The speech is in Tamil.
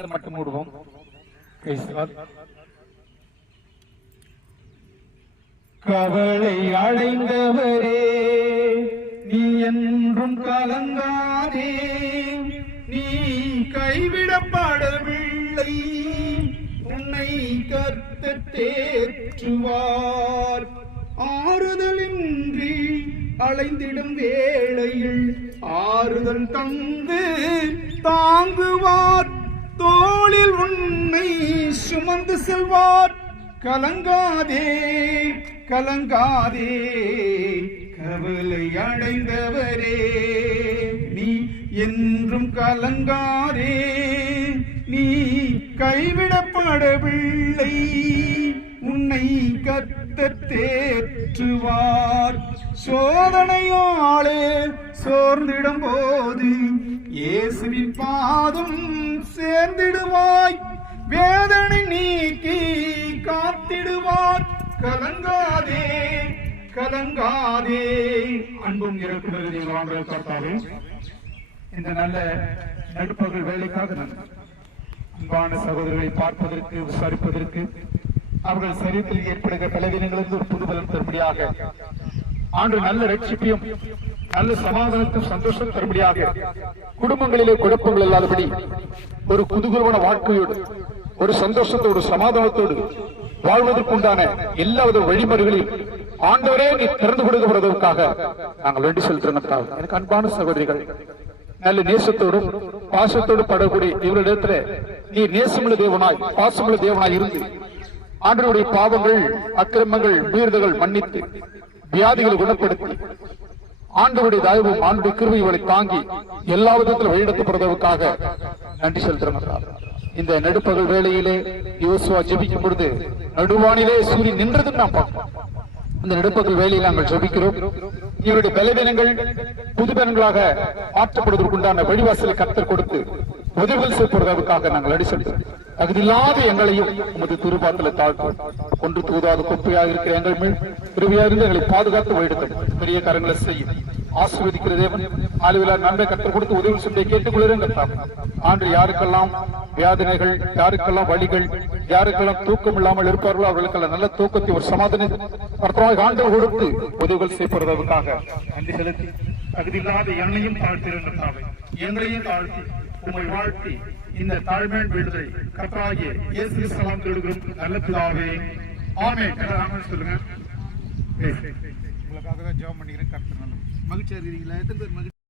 மட்டும் மூடுவோம். கவலை அடைந்தவரே நீ என்றும் கலங்காதே, நீ கைவிடப்படவில்லை, உன்னை கர்த்தர் தேற்றுவார். ஆறுதலின்றி அலைந்திடும் வேளையில் ஆறுதல் தந்து தாங்குவார், தோளில் உன்னை சுமந்து செல்வார். கலங்காதே கலங்காதே கவலை அடைந்தவரே நீ என்றும் கலங்காதே, நீ கைவிடப்படவில்லை, உன்னை கர்த்தர் தேற்றுவார். சோதனையாலே சோர்ந்திடும் போது இயேசுவின் பாதம் சேர்ந்திடுவாய், வேதனை நீக்கி காத்திடுவார். கலங்காதே கலங்காதே. அன்பும் இறக்குமதி கர்த்தாவே, இந்த நல்ல நடுப்பகல் வேலைக்காக அன்பான சகோதரர்களை பார்ப்பதற்கு விசாரிப்பதற்கு அவர்கள் சரீரத்தில் ஏற்படுகிற பலவீனங்களுக்கு ஒரு புதுபலம் தரும்படியாக ஆண்டு நல்ல ரட்சிப்பையும் நல்ல சமாதானத்தையும் சந்தோஷம் தரும்படியாக குடும்பங்களிலே குழப்பங்கள் இல்லாதபடி ஒரு குதூகலமான வாழ்க்கையோடு ஒரு சந்தோஷத்தோடு சமாதானத்தோடு வாழ்வதற்குண்டான எல்லாவித வழிமுறைகளையும் ஆண்டவரே நீ திறந்து கொடுக்கப்படுவதற்காக நாங்கள் வேண்டி செலுத்துகிறோம். எனக்கு அன்பான சகோதரிகள், நல்ல நேசத்தோடும் பாசத்தோடு படக்கூடிய இவரிடத்துல நீ நேசமுள்ள தேவனாய் பாசமுள்ள தேவனாய் இருந்து ஆண்டவருடைய பாவங்கள் அக்கிரமங்கள் மீறுதல்கள் மன்னித்து வியாதிகளை குணப்படுத்தி ஆண்டவருடைய தயவும் ஆண்டுடைய கிருபைகளை தாங்கி எல்லா விதத்திலும் வழிநடத்தப்படுவதற்காக நன்றி செலுத்துகிறோம். இந்த நடுப்பகல் வேளையிலே யோசுவா ஜெபிக்கும் பொழுது நடுவானிலே சூரியன் நின்றது நாம் பார்ப்போம். இந்த நடுப்பகல் வேளையில் நாங்கள் ஜெபிக்கிறோம். இவருடைய பலவீனங்கள் புதுபலன்களாக மாற்றப்படுவதற்குண்டான வழிவாசலை கர்த்தர் கொடுத்து உதவிகள் செய்யப்படுவதற்காக நாங்கள் நன்றி செலுத்துகிறோம். தகுதியில்லாத எங்களையும் உமது திருபாத்தில தாழ்த்தும், ஒன்று தூதாத குப்பையாக இருக்கிற எங்கள் மேல் கிருபையாக இருந்து எங்களை பாதுகாத்து வழிநடத்தும். பெரிய காரியங்களை செய்யும் ஆசீர்வதிக்கிற தேவன் ஆளுவிழா நன்மை கற்றுக் கொடுத்து உதவி செய்ய கேட்டுக்கொள்கிறேன். ஆண்டு யாருக்கெல்லாம் வேதனைகள், யாருக்கெல்லாம் வழிகள், யாருக்கெல்லாம் தூக்கம் இல்லாமல் இருப்பார்களோ அவர்களுக்கெல்லாம் நல்ல தூக்கத்தை ஒரு சமாதான ஆண்டு கொடுத்து உதவிகள் செய்யப்படுவதற்காக நன்றி செலுத்தி தகுதியில்லாத எண்ணையும் தாழ்த்திருந்தாவை எங்களையும் தாழ்த்தி உங்களை வாழ்த்தி இந்த தாழ்மையான விடுதலை கர்த்தராகிய இயேசு கிறிஸ்துவின் தேடுகிறோம் நல்ல பிதாவே, ஆமென். சொல்லுங்க. உங்களுக்காக தான் ஜெபம் பண்ணிக்கிறேன். கர்த்தர் நல்லவர். மகிழ்ச்சியா இருக்கிறீங்களா? எத்தனை பேர் மகிழ்ச்சி?